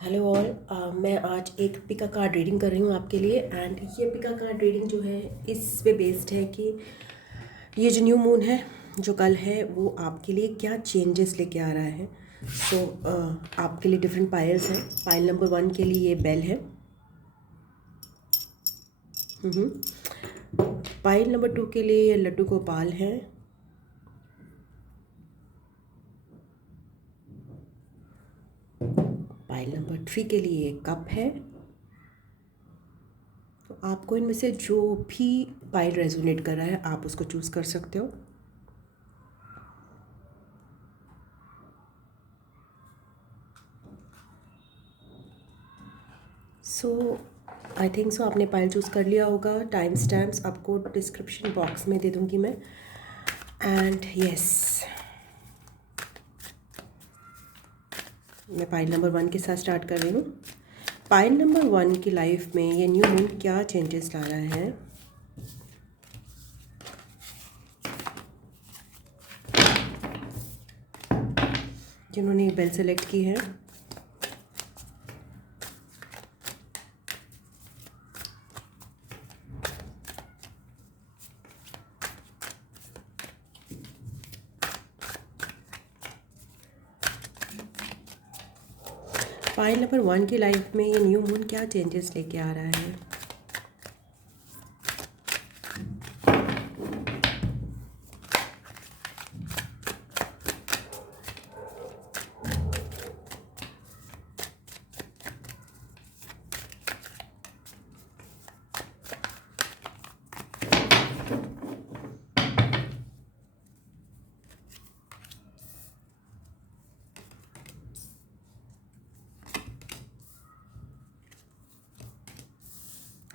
Hello all. मैं आज एक पिका कार्ड रीडिंग कर रही हूँ आपके लिए। एंड ये पिका कार्ड रीडिंग जो है इस पे बेस्ड है कि ये जो न्यू मून है जो कल है वो आपके लिए क्या चेंजेस लेके आ रहा है। सो आपके लिए डिफरेंट पायल्स हैं। पायल नंबर 1 के लिए ये बेल है। पायल नंबर 2 के लिए ये लड्डू गोपाल है। पायल नंबर 3 के लिए ये कप है। तो आपको इनमें से जो भी पायल रेजोनेट कर रहा है आप उसको चूज़ कर सकते हो। सो आई थिंक सो आपने पायल चूज़ कर लिया होगा। टाइम स्टैम्प्स आपको डिस्क्रिप्शन बॉक्स में दे दूँगी मैं। एंड यस, मैं पायल नंबर 1 के साथ स्टार्ट कर रही हूँ। पायल नंबर 1 की लाइफ में ये न्यू मून क्या चेंजेस ला रहा है। जिन्होंने ये बेल सेलेक्ट की है, पायल नंबर 1 की लाइफ में ये न्यू मून क्या चेंजेस लेके आ रहा है।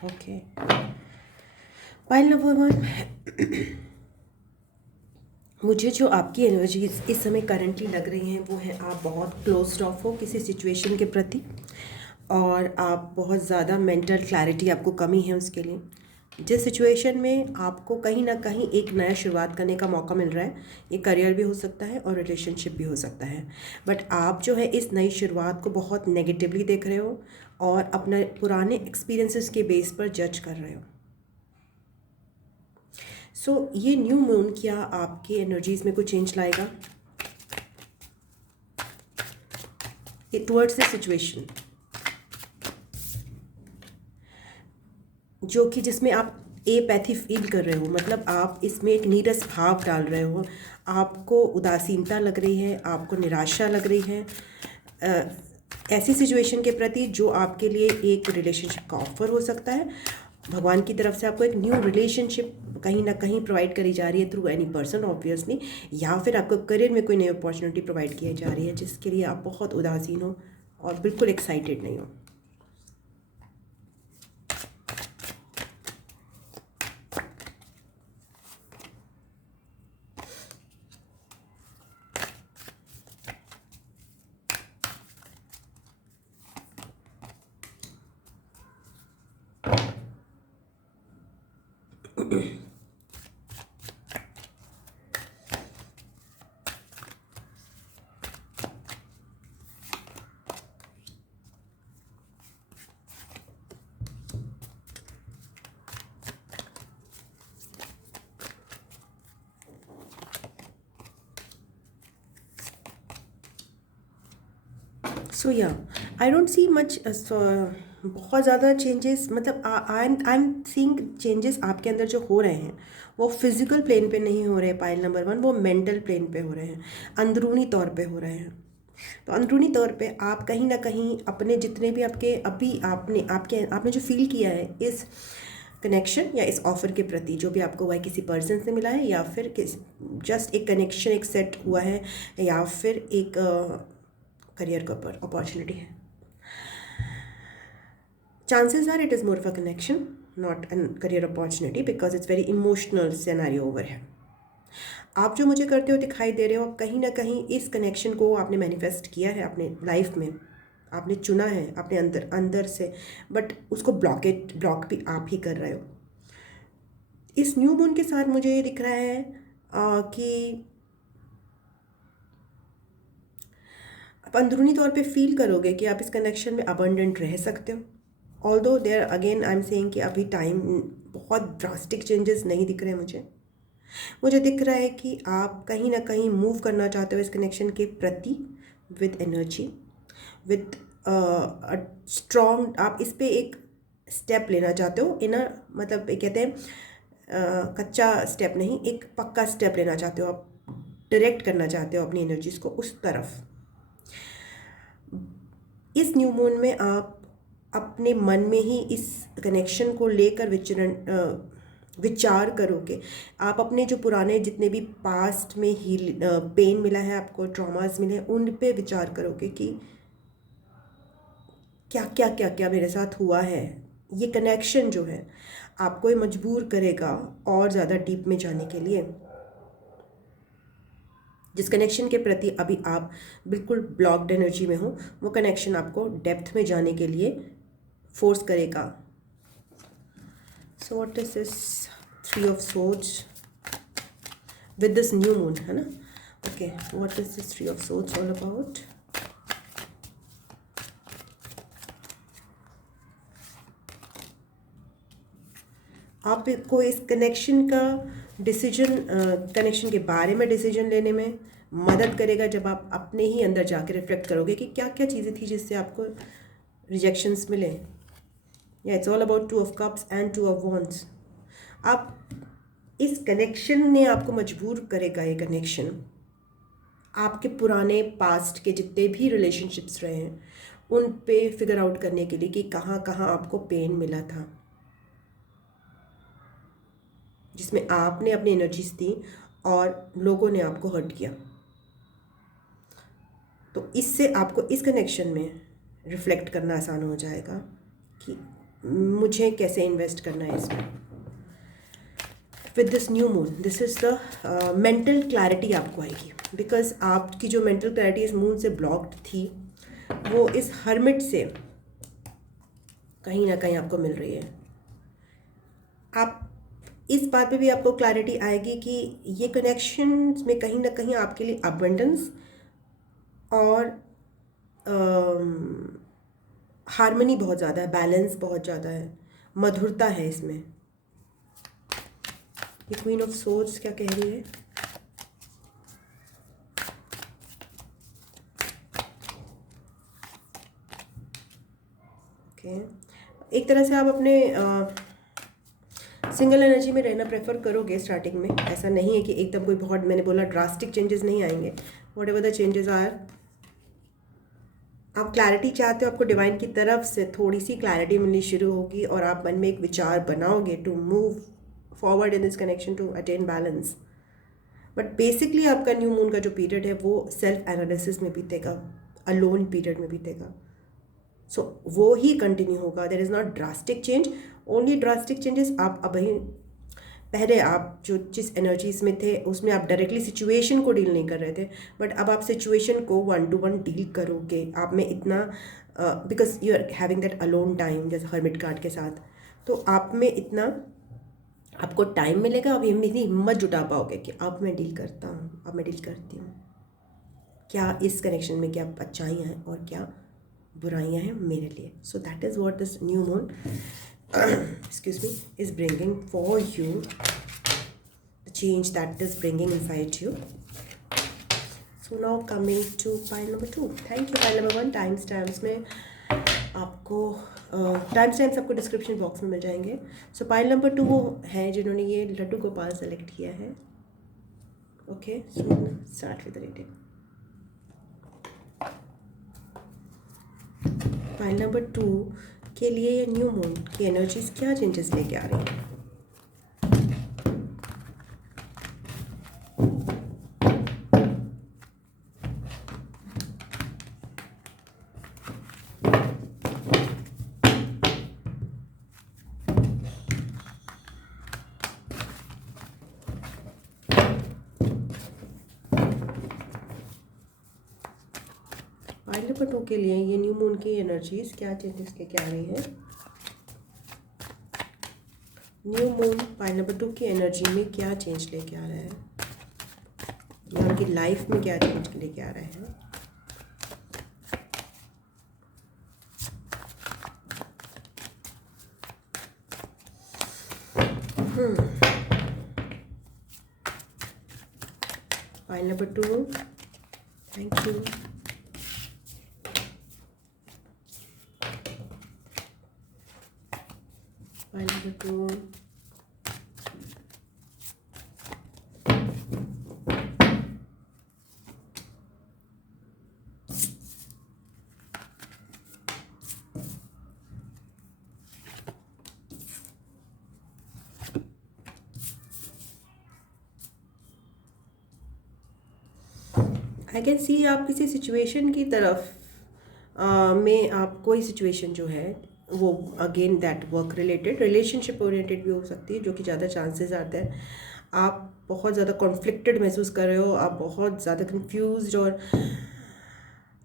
ओके, पायल नंबर 1, मुझे जो आपकी एनर्जीज इस समय करंटली लग रही हैं वो है आप बहुत क्लोज्ड ऑफ हो किसी सिचुएशन के प्रति, और आप बहुत ज़्यादा मेंटल क्लैरिटी आपको कमी है उसके लिए। जिस सिचुएशन में आपको कहीं ना कहीं एक नया शुरुआत करने का मौका मिल रहा है, ये करियर भी हो सकता है और रिलेशनशिप भी हो सकता है, बट आप जो है इस नई शुरुआत को बहुत नेगेटिवली देख रहे हो और अपने पुराने एक्सपीरियंसेस के बेस पर जज कर रहे हो। सो ये न्यू मून क्या आपकी एनर्जीज में कुछ चेंज लाएगा टुवर्ड्स द सिचुएशन जो कि जिसमें आप एपैथी फील कर रहे हो, मतलब आप इसमें एक नीरस भाव डाल रहे हो, आपको उदासीनता लग रही है, आपको निराशा लग रही है ऐसी सिचुएशन के प्रति जो आपके लिए एक रिलेशनशिप का ऑफर हो सकता है। भगवान की तरफ से आपको एक न्यू रिलेशनशिप कहीं ना कहीं प्रोवाइड करी जा रही है थ्रू एनी पर्सन ऑब्वियसली, या फिर आपको करियर में कोई नई अपॉर्चुनिटी प्रोवाइड की जा रही है जिसके लिए आप बहुत उदासीन हो और बिल्कुल एक्साइटेड नहीं हो। सो या आई डोंट सी मच बहुत ज़्यादा चेंजेस, मतलब आई एम सीइंग चेंजेस आपके अंदर जो हो रहे हैं वो फिजिकल प्लेन पे नहीं हो रहे हैं। पाइल नंबर 1 वो मेंटल प्लेन पे हो रहे हैं, अंदरूनी तौर पे हो रहे हैं। तो अंदरूनी तौर पे आप कहीं ना कहीं अपने जितने भी आपके अभी आपने जो फील किया है इस कनेक्शन या इस ऑफ़र के प्रति, जो भी आपको हुआ है, किसी पर्सन से मिला है या फिर किस जस्ट एक कनेक्शन एक सेट हुआ है या फिर एक करियर का अपॉर्चुनिटी है, chances are it is more of a connection, not a career opportunity, because it's very emotional scenario over है। आप जो मुझे करते हो दिखाई दे रहे हो, कहीं ना कहीं इस कनेक्शन को आपने मैनिफेस्ट किया है अपने लाइफ में, आपने चुना है अपने अंदर अंदर से, बट उसको ब्लॉक भी आप ही कर रहे हो। इस न्यू मून के साथ मुझे ये दिख रहा है कि आप अंदरूनी तौर पे फील करोगे कि आप इस कनेक्शन में अबंडेंट रह सकते हो। Although there again I am saying कि अभी टाइम बहुत ड्रास्टिक चेंजेस नहीं दिख रहे हैं मुझे दिख रहा है कि आप कहीं ना कहीं मूव करना चाहते हो इस कनेक्शन के प्रति विद एनर्जी, विद स्ट्रॉन्ग। आप इस पे एक स्टेप लेना चाहते हो इन अ मतलब ये कहते हैं कच्चा स्टेप नहीं, एक पक्का स्टेप लेना चाहते हो, आप डायरेक्ट करना चाहते हो अपनी एनर्जीज को उस तरफ। इस न्यू मून में आप अपने मन में ही इस कनेक्शन को लेकर विचार करोगे। आप अपने जो पुराने जितने भी पास्ट में ही पेन मिला है आपको, ट्रॉमास मिले हैं, उन पे विचार करोगे कि क्या क्या क्या क्या मेरे साथ हुआ है। ये कनेक्शन जो है आपको ये मजबूर करेगा और ज़्यादा डीप में जाने के लिए। जिस कनेक्शन के प्रति अभी आप बिल्कुल ब्लॉक्ड एनर्जी में हो, वो कनेक्शन आपको डेप्थ में जाने के लिए फोर्स करेगा। So what is this 3 of swords with this new moon, है ना? Okay, what is this 3 of swords all about? आपको इस कनेक्शन का डिसीजन, कनेक्शन के बारे में डिसीजन लेने में मदद करेगा जब आप अपने ही अंदर जाके रिफ्लेक्ट करोगे कि क्या क्या चीज़ें थी जिससे आपको रिजेक्शंस मिले। या it's all about 2 of cups and 2 of wands. आप इस कनेक्शन ने आपको मजबूर करेगा, ये कनेक्शन आपके पुराने पास्ट के जितने भी रिलेशनशिप्स रहे हैं उन पे फिगर आउट करने के लिए कि कहाँ कहाँ आपको पेन मिला था, जिसमें आपने अपनी एनर्जीज दी और लोगों ने आपको हर्ट किया। तो इससे आपको इस कनेक्शन में रिफ्लेक्ट करना आसान हो जाएगा कि मुझे कैसे इन्वेस्ट करना है इसमें। With this new moon, this is the mental clarity आपको आएगी, बिकॉज आपकी जो मेंटल क्लैरिटी इस मून से ब्लॉक्ड थी वो इस हर्मिट से कहीं ना कहीं आपको मिल रही है। आप इस बात पे भी आपको क्लैरिटी आएगी कि ये कनेक्शन में कहीं ना कहीं आपके लिए अबंडेंस और हार्मनी बहुत ज़्यादा है, बैलेंस बहुत ज़्यादा है, मधुरता है इसमें। ये क्वीन ऑफ सोर्ड्स क्या कह रही है? ओके, एक तरह से आप अपने सिंगल एनर्जी में रहना प्रेफर करोगे स्टार्टिंग में। ऐसा नहीं है कि एकदम कोई बहुत, मैंने बोला ड्रास्टिक चेंजेस नहीं आएंगे। Whatever the changes are, आप क्लैरिटी चाहते हो, आपको डिवाइन की तरफ से थोड़ी सी क्लैरिटी मिलनी शुरू होगी और आप मन में एक विचार बनाओगे to move forward in this connection to attain balance. But basically आपका न्यू मून का जो पीरियड है वो सेल्फ एनालिसिस में बीतेगा, अलोन पीरियड में बीतेगा। सो वो ही कंटिन्यू होगा। There is not drastic change, only drastic changes आप अभी पहले आप जो जिस एनर्जीज में थे उसमें आप डायरेक्टली सिचुएशन को डील नहीं कर रहे थे, बट अब आप सिचुएशन को 1 to 1 डील करोगे। आप में इतना because you are having that alone time जैसे हर्मिट कार्ड के साथ, तो आप में इतना आपको टाइम मिलेगा, अभी इतनी हिम्मत जुटा पाओगे कि अब मैं डील करता हूँ, अब मैं डील करती हूँ क्या इस कनेक्शन में क्या अच्छाइयाँ हैं और क्या बुराइयाँ हैं मेरे लिए। सो that is what this new moon excuse me is bringing for you, the change that is bringing inside you. So now coming to pile number 2. Thank you pile number 1. Time stamps में आपको time stamps आपको description box में मिल जाएंगे। सो pile number 2 वो हैं जिन्होंने ये Laddu Gopal select किया है। Okay, so start with reading. Pile number 2 के लिए ये न्यू मून की एनर्जीज क्या चेंजेस लेके आ रही हैं? पाइल नंबर 2 के लिए ये न्यू मून की एनर्जीज क्या चेंजेस लेके आ रही हैं? न्यू मून पाइल नंबर 2 की एनर्जी में क्या चेंज लेके आ रहा है या उनकी लाइफ में क्या चेंज लेके आ रहा है? Pile number 2. Thank you. Pile number 2. I can see आप किसी सिचुएशन की तरफ में आप कोई सिचुएशन जो है वो again that work related relationship oriented भी हो सकती है, जो कि ज़्यादा चांसेस आते हैं। आप बहुत ज़्यादा कॉन्फ्लिक्टेड महसूस कर रहे हो, आप बहुत ज़्यादा कंफ्यूज्ड और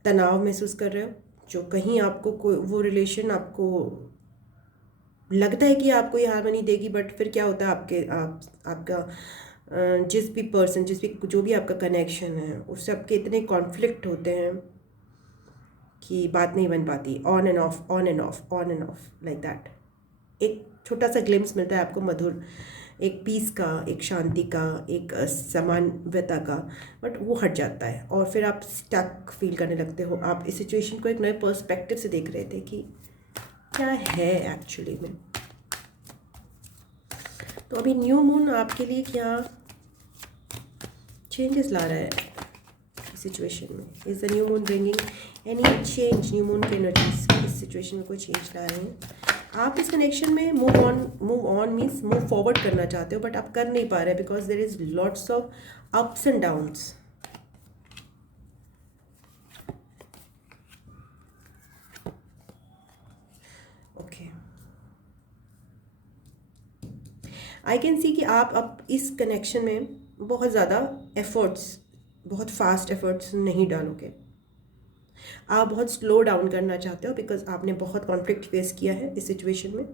तनाव महसूस कर रहे हो, जो कहीं आपको कोई वो रिलेशन आपको लगता है कि आपको ये हार्मनी देगी, बट फिर क्या होता है आपका जिस भी पर्सन जो भी आपका कनेक्शन है उससे आपके इतने कॉन्फ्लिक्ट होते हैं कि बात नहीं बन पाती, on end of on end of on end of like that. एक छोटा सा ग्लिम्स मिलता है आपको मधुर, एक पीस का, एक शांति का, एक समानव्यता का, बट वो हट जाता है और फिर आप स्टक फील करने लगते हो। आप इस सिचुएशन को एक नए पर्सपेक्टिव से देख रहे थे कि क्या है एक्चुअली में। तो अभी न्यू मून आपके लिए क्या चेंजेस ला रहा है इस सिचुएशन में? Is the new moon bringing any change? New moon के एनर्जीज इस सिचुएशन में कोई चेंज ला रहे हैं? आप इस कनेक्शन में move on means move forward करना चाहते हो, बट आप कर नहीं पा रहे because there is lots of ups and downs. Okay, I can see कि आप अब इस कनेक्शन में बहुत ज़्यादा एफर्ट्स, बहुत फास्ट एफर्ट्स नहीं डालोगे। आप बहुत स्लो डाउन करना चाहते हो बिकॉज आपने बहुत कॉन्फ्लिक्ट फेस किया है इस सिचुएशन में।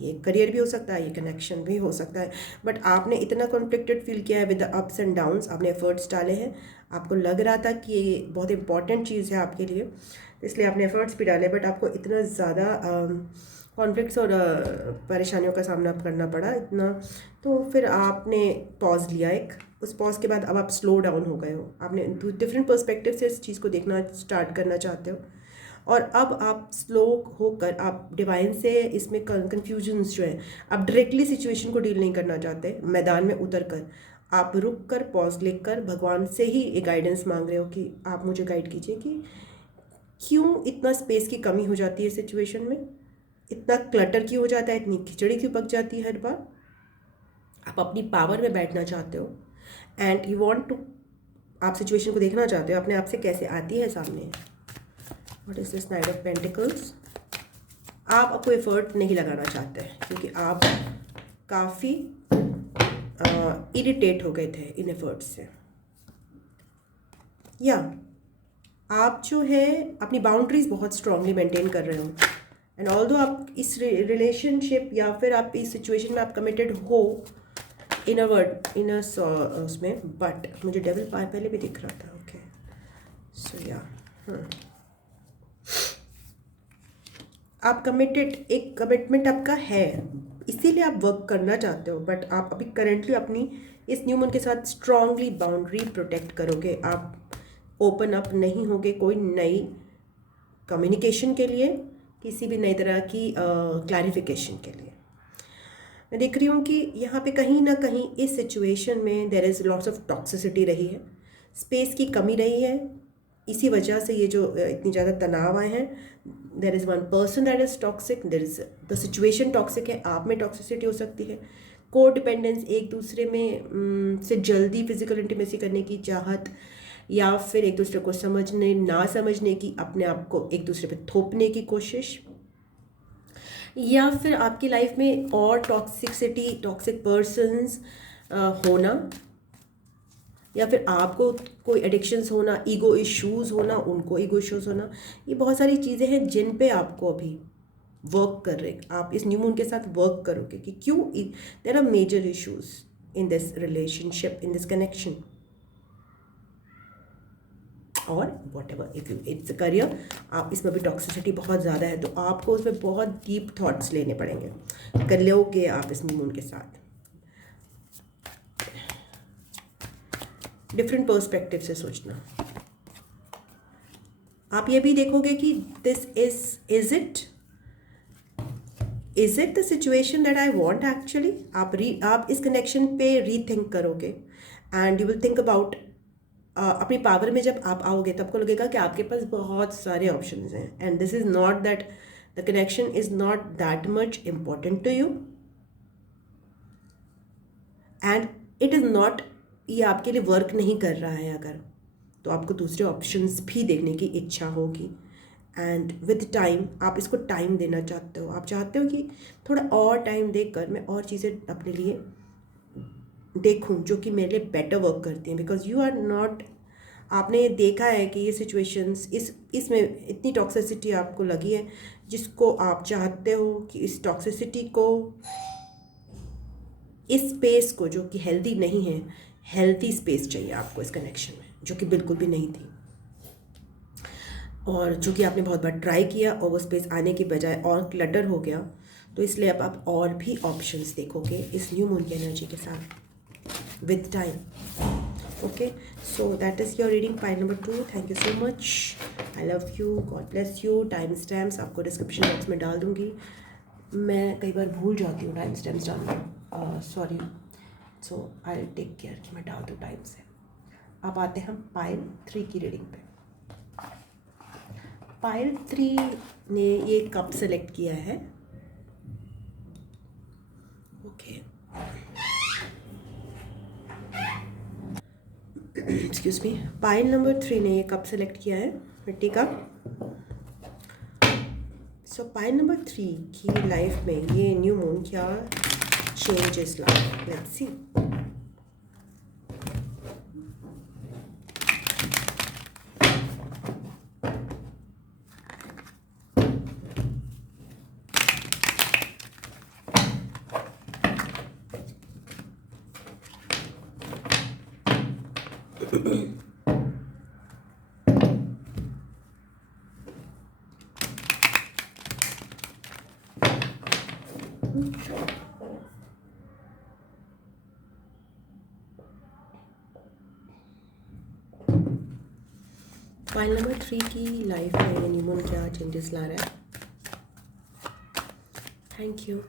ये करियर भी हो सकता है, ये कनेक्शन भी हो सकता है, बट आपने इतना कॉन्फ्लिक्टेड फील किया है with the ups and downs. आपने एफर्ट्स डाले हैं, आपको लग रहा था कि ये बहुत इंपॉर्टेंट चीज़ है आपके लिए, इसलिए आपने एफर्ट्स भी डाले, बट आपको इतना ज़्यादा कॉन्फ्लिक्ट्स और परेशानियों का सामना करना पड़ा इतना, तो फिर आपने पॉज लिया एक। उस पॉज के बाद अब आप स्लो डाउन हो गए हो, आपने डिफरेंट पर्सपेक्टिव से इस चीज़ को देखना स्टार्ट करना चाहते हो, और अब आप स्लो होकर आप डिवाइन से इसमें कन्फ्यूजन्स जो है, आप डायरेक्टली सिचुएशन को डील नहीं करना चाहते। मैदान में उतर कर आप रुक कर पॉज लेकर भगवान से ही एक गाइडेंस मांग रहे हो कि आप मुझे गाइड कीजिए कि क्यों इतना स्पेस की कमी हो जाती है सिचुएशन में, इतना क्लटर क्यों हो जाता है, इतनी खिचड़ी क्यों पक जाती है हर बार। आप अपनी पावर में बैठना चाहते हो एंड यू वांट टू, आप सिचुएशन को देखना चाहते हो अपने आप से कैसे आती है सामने। What is this night of pentacles? आप कोई एफर्ट नहीं लगाना चाहते क्योंकि आप काफ़ी इरिटेट हो गए थे इन एफर्ट्स से, या आप जो है अपनी बाउंड्रीज बहुत स्ट्रांगली मेंटेन कर रहे हो, एंड ऑल्दो आप इस रिलेशनशिप या फिर आप इस सिचुएशन में आप कमिटेड हो इन अ वर्ड इन अ उसमें, बट मुझे डेविल पार पहले भी दिख रहा था। ओके, सो या आप कमिटेड, एक कमिटमेंट आपका है, इसीलिए आप वर्क करना चाहते हो, बट आप अभी करेंटली अपनी इस न्यू मून के साथ स्ट्रांगली बाउंड्री प्रोटेक्ट करोगे। आप ओपन अप नहीं होगे कोई नई कम्युनिकेशन के लिए, किसी भी नई तरह की क्लैरिफिकेशन के लिए। मैं देख रही हूँ कि यहाँ पे कहीं ना कहीं इस सिचुएशन में there is lots of toxicity रही है, स्पेस की कमी रही है, इसी वजह से ये जो इतनी ज़्यादा तनाव आए हैं। There is one person that is toxic, there is the situation toxic है, आप में टॉक्सिसिटी हो सकती है, को डिपेंडेंस, एक दूसरे में से जल्दी फिजिकल इंटीमेसी करने की चाहत, या फिर एक दूसरे को समझने ना समझने की, अपने आप को एक दूसरे पे थोपने की कोशिश, या फिर आपकी लाइफ में और टॉक्सिसिटी, टॉक्सिक पर्सन्स होना, या फिर आपको कोई एडिक्शंस होना, ईगो इश्यूज़ होना, उनको ईगो इश्यूज़ होना। ये बहुत सारी चीज़ें हैं जिन पे आपको अभी वर्क कर रहे, आप इस न्यू मून के साथ वर्क करोगे कि क्यों there are major issues in this relationship, in this connection. और whatever if you it's a career, आप इसमें भी टॉक्सिसिटी बहुत ज़्यादा है, तो आपको उसमें बहुत डीप थॉट्स लेने पड़ेंगे, कर लोगे आप इस मून के साथ, डिफरेंट पर्सपेक्टिव से सोचना। आप ये भी देखोगे कि this is it the situation that I want actually. आप इस कनेक्शन पे रीथिंक करोगे and you will think about अपनी पावर में जब आप आओगे तो आपको लगेगा कि आपके पास बहुत सारे ऑप्शंस हैं, and this is not that the connection is not that much important to you, and it is not, ये आपके लिए वर्क नहीं कर रहा है अगर, तो आपको दूसरे ऑप्शंस भी देखने की इच्छा होगी। एंड विद टाइम आप इसको टाइम देना चाहते हो, आप चाहते हो कि थोड़ा और टाइम देकर मैं और चीज़ें अपने लिए देखूं जो कि मेरे लिए बेटर वर्क करती हैं, बिकॉज यू आर नॉट, आपने देखा है कि ये सिचुएशंस इसमें इतनी टॉक्सिसिटी आपको लगी है, जिसको आप चाहते हो कि इस टॉक्सिसिटी को, इस स्पेस को जो कि हेल्दी नहीं है, हेल्दी स्पेस चाहिए आपको इस कनेक्शन में, जो कि बिल्कुल भी नहीं थी, और जो कि आपने बहुत बार ट्राई किया और वो स्पेस आने की बजाय और क्लटर हो गया, तो इसलिए अब आप और भी ऑप्शंस देखोगे इस न्यू मून की एनर्जी के साथ with time. Okay, so that is your reading pile number 2। Thank you so much, I love you, God bless you. Timestamps आपको डिस्क्रिप्शन बॉक्स में डाल दूँगी, मैं कई बार भूल जाती हूँ टाइम स्टैम्प्स डालना, sorry, so I take care कि मैं डाल दूँ टाइम से। अब आते हैं हम पाइल 3 की रीडिंग पे। पाइल 3 ने ये कप सेलेक्ट किया है, okay, excuse me, pile number 3 ने ये कप सेलेक्ट किया है, मिट्टी का। सो पाइल नंबर 3 की लाइफ में ये न्यू मून क्या चेंजेस ला, लेट्स सी। पाइल नंबर 3 की लाइफ में ये न्यू मून क्या चेंजेस ला रहा है। Thank you.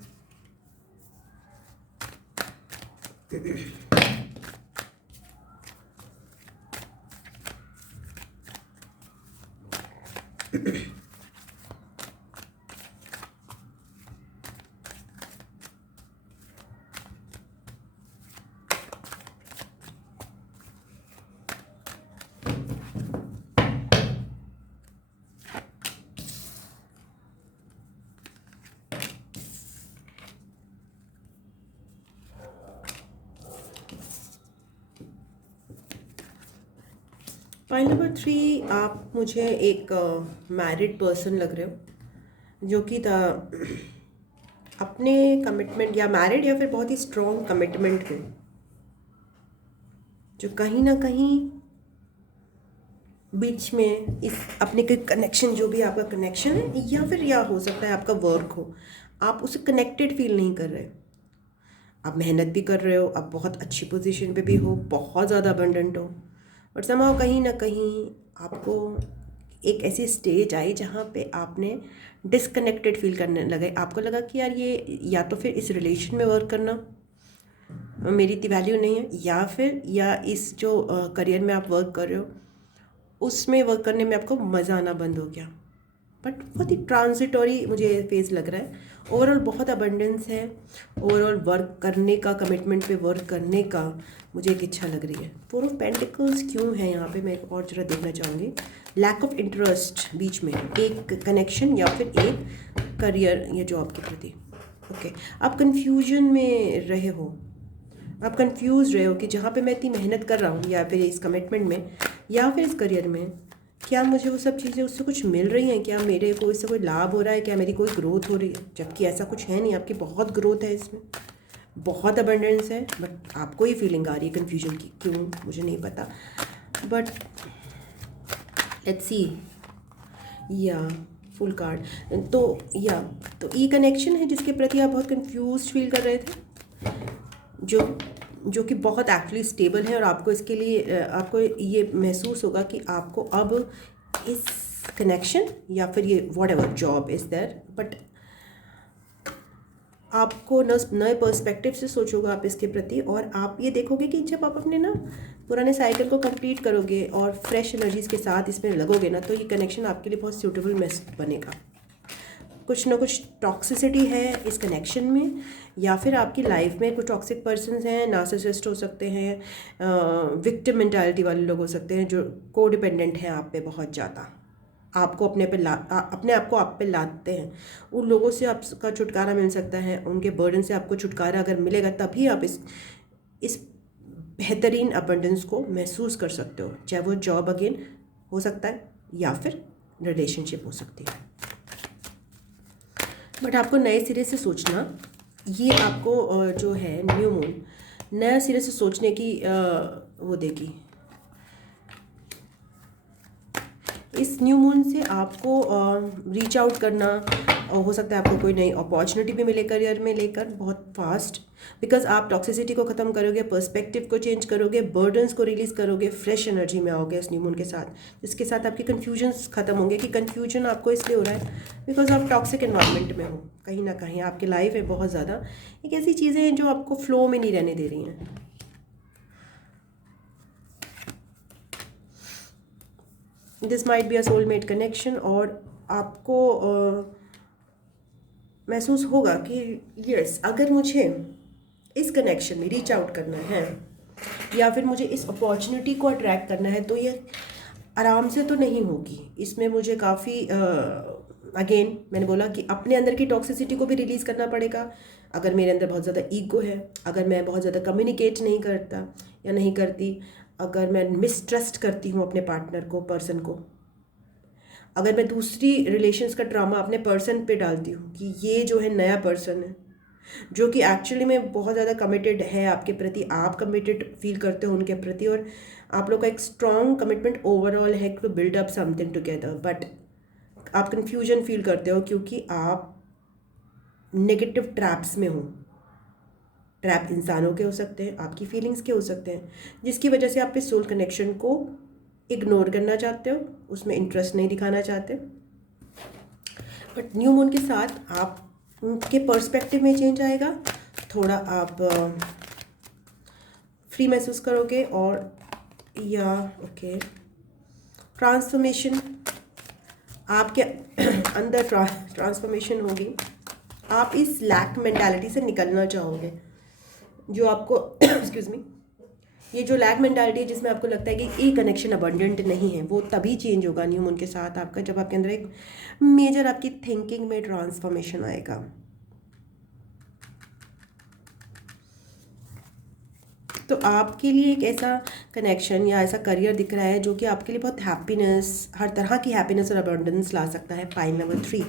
पॉइंट नंबर 3, आप मुझे एक मैरिड पर्सन लग रहे हो, जो कि अपने कमिटमेंट या मैरिड या फिर बहुत ही स्ट्रॉन्ग कमिटमेंट में, जो कहीं ना कहीं बीच में इस अपने के कनेक्शन, जो भी आपका कनेक्शन है, या हो सकता है आपका वर्क हो, आप उससे कनेक्टेड फील नहीं कर रहे। आप मेहनत भी कर रहे हो, आप बहुत अच्छी पोजीशन पे भी हो, बहुत ज़्यादा अबंडेंट हो, बट समाओ कहीं ना कहीं आपको एक ऐसी स्टेज आई जहाँ पे आपने डिसकनेक्टेड फील करने लगे। आपको लगा कि यार ये या तो फिर इस रिलेशन में वर्क करना मेरी इतनी वैल्यू नहीं है, या इस जो करियर में आप वर्क कर रहे हो उसमें वर्क करने में आपको मज़ा आना बंद हो गया। बट बहुत ही ट्रांजिटोरी मुझे फेज लग रहा है। ओवरऑल बहुत अबंडेंस है, ओवरऑल वर्क करने का, कमिटमेंट पे वर्क करने का मुझे एक इच्छा लग रही है। 4 ऑफ पेंटिकल्स क्यों है यहाँ पे, मैं एक और जरा देखना चाहूँगी। लैक ऑफ इंटरेस्ट बीच में, एक कनेक्शन या फिर एक करियर या जॉब के प्रति। ओके, आप कन्फ्यूजन में रहे हो, आप कंफ्यूज रहे हो कि जहाँ पे मैं इतनी मेहनत कर रहा हूँ, या फिर इस कमिटमेंट में या फिर इस करियर में, क्या मुझे वो सब चीज़ें उससे कुछ मिल रही हैं, क्या मेरे को इससे कोई लाभ हो रहा है, क्या मेरी कोई ग्रोथ हो रही है, जबकि ऐसा कुछ है नहीं। आपकी बहुत ग्रोथ है इसमें, बहुत अबंडेंस है, बट आपको ही फीलिंग आ रही है कन्फ्यूजन की, क्यों मुझे नहीं पता। But let's see. या फुल कार्ड तो या तो ये कनेक्शन है जिसके प्रति आप बहुत कंफ्यूज फील कर रहे थे, जो जो कि बहुत एक्चुअली स्टेबल है, और आपको इसके लिए आपको ये महसूस होगा कि आपको अब इस कनेक्शन या फिर ये whatever job is there, but आपको नए पर्सपेक्टिव से सोचोगे आप इसके प्रति, और आप ये देखोगे कि जब आप अपने ना पुराने साइकिल को कंप्लीट करोगे और फ्रेश एनर्जीज के साथ इसमें लगोगे ना, तो ये कनेक्शन आपके लिए बहुत सूटेबल मेस बनेगा। कुछ ना कुछ टॉक्सिसिटी है इस कनेक्शन में, या फिर आपकी लाइफ में कुछ टॉक्सिक पर्सन्स हैं, नार्सिसिस्ट हो सकते हैं, विक्टिम मेंटालिटी वाले लोग हो सकते हैं जो को डिपेंडेंट हैं आप पे बहुत ज़्यादा, आपको अपने आप को आप पे लाते हैं। उन लोगों से आपका छुटकारा मिल सकता है, उनके बर्डन से आपको छुटकारा अगर मिलेगा तभी आप इस बेहतरीन अबंडेंस को महसूस कर सकते हो, चाहे वो जॉब अगेन हो सकता है या फिर रिलेशनशिप हो सकती है। बट आपको नए सिरे से सोचना, ये आपको जो है न्यू मून नया सिरे से सोचने की वो देगी। इस न्यू मून से आपको रीच आउट करना, हो सकता है आपको कोई नई अपॉर्चुनिटी भी मिले करियर में लेकर बहुत फास्ट, बिकॉज आप टॉक्सिसिटी को ख़त्म करोगे, पर्सपेक्टिव को चेंज करोगे, बर्डन्स को रिलीज़ करोगे, फ्रेश एनर्जी में आओगे इस न्यू मून के साथ, जिसके साथ आपकी कन्फ्यूजन्स ख़त्म होंगे। कि कन्फ्यूजन आपको इसलिए हो रहा है बिकॉज आप टॉक्सिक एनवायरनमेंट में हो, कहीं ना कहीं आपकी लाइफ में बहुत ज़्यादा एक ऐसी चीज़ें हैं जो आपको फ्लो में नहीं रहने दे रही हैं। This might be a soulmate connection, और आपको महसूस होगा कि यस, अगर मुझे इस कनेक्शन में रीच आउट करना है या फिर मुझे इस अपॉर्चुनिटी को अट्रैक्ट करना है, तो ये आराम से तो नहीं होगी। इसमें मुझे काफ़ी अगेन मैंने बोला कि अपने अंदर की टॉक्सिसिटी को भी रिलीज़ करना पड़ेगा। अगर मेरे अंदर बहुत ज़्यादा ईगो है, अगर मैं बहुत ज़्यादा कम्युनिकेट नहीं करता या नहीं करती, अगर मैं मिसट्रस्ट करती हूँ अपने पार्टनर को, पर्सन को, अगर मैं दूसरी रिलेशंस का ड्रामा अपने पर्सन पे डालती हूँ कि ये जो है नया पर्सन है जो कि एक्चुअली में बहुत ज़्यादा कमिटेड है आपके प्रति, आप कमिटेड फील करते हो उनके प्रति, और आप लोग का एक स्ट्रॉन्ग कमिटमेंट ओवरऑल है to build up something together, but आप कन्फ्यूजन फील करते हो क्योंकि आप नेगेटिव ट्रैप्स में हो। ट्रैप इंसानों के हो सकते हैं, आपकी फीलिंग्स के हो सकते हैं, जिसकी वजह से आप इस सोल कनेक्शन को इग्नोर करना चाहते हो, उसमें इंटरेस्ट नहीं दिखाना चाहते। बट न्यू मून के साथ आप उनके पर्सपेक्टिव में चेंज आएगा, थोड़ा आप फ्री महसूस करोगे, और या ओके ट्रांसफॉर्मेशन आपके अंदर ट्रांसफॉर्मेशन होगी। आप इस लैक मेंटालिटी से निकलना चाहोगे जो आपको एक्सक्यूज़ मी, ये जो लैक मेंटालिटी है जिसमें आपको लगता है कि ये कनेक्शन अबंडेंट नहीं है, वो तभी चेंज होगा न्यू मून के साथ आपका, जब आपके अंदर एक मेजर आपकी थिंकिंग में ट्रांसफॉर्मेशन आएगा। तो आपके लिए एक ऐसा कनेक्शन या ऐसा करियर दिख रहा है जो कि आपके लिए बहुत हैप्पीनेस, हर तरह की हैप्पीनेस और अबंडेंस ला सकता है, पाइल नंबर 3।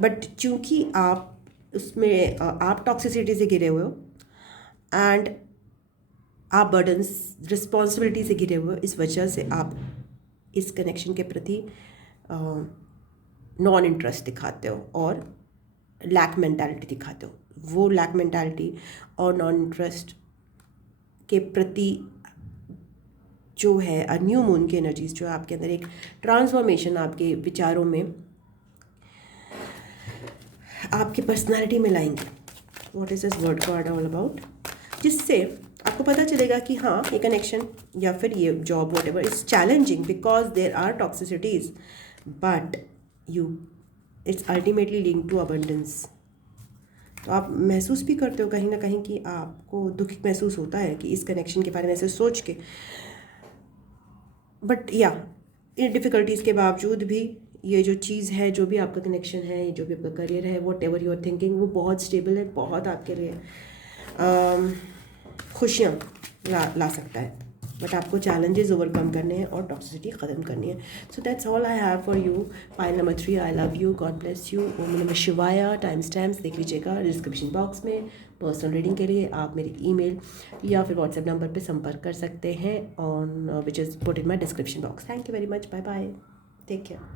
बट चूंकि आप उसमें आप टॉक्सिसिटी से घिरे हुए हो एंड आप बर्डन्स रिस्पॉन्सिबिलिटी से घिरे हुए हो, इस वजह से आप इस कनेक्शन के प्रति नॉन इंटरेस्ट दिखाते हो और लैक मेंटालिटी दिखाते हो। वो लैक मेंटालिटी और नॉन इंटरेस्ट के प्रति जो है न्यू मून की एनर्जीज जो आपके अंदर एक ट्रांसफॉर्मेशन आपके विचारों में, आपकी पर्सनालिटी में लाएंगे। What is this word card all about, जिससे आपको पता चलेगा कि हाँ, ये कनेक्शन या फिर ये job whatever is challenging because there are toxicities, but it's ultimately link to abundance. तो आप महसूस भी करते हो कहीं ना कहीं कि आपको दुख महसूस होता है कि इस कनेक्शन के बारे में ऐसे सोच के, बट या इन डिफ़िकल्टीज़ के बावजूद भी ये जो चीज़ है, जो भी आपका कनेक्शन है, जो भी आपका करियर है, whatever you are thinking, वो बहुत स्टेबल है, बहुत आपके लिए खुशियाँ ला सकता है। बट आपको चैलेंजेस ओवरकम करने हैं और टॉक्सिसिटी ख़त्म करनी है। So that's all I have for you. Pile number 3, I love you, God bless you, ओम नमः शिवाय। टाइम स्टैम्प्स देख लीजिएगा डिस्क्रिप्शन बॉक्स में। पर्सनल रीडिंग के लिए आप मेरी ईमेल या फिर व्हाट्सएप नंबर पे संपर्क कर सकते हैं on which is put in my description box. Thank you very much, bye bye. Take care.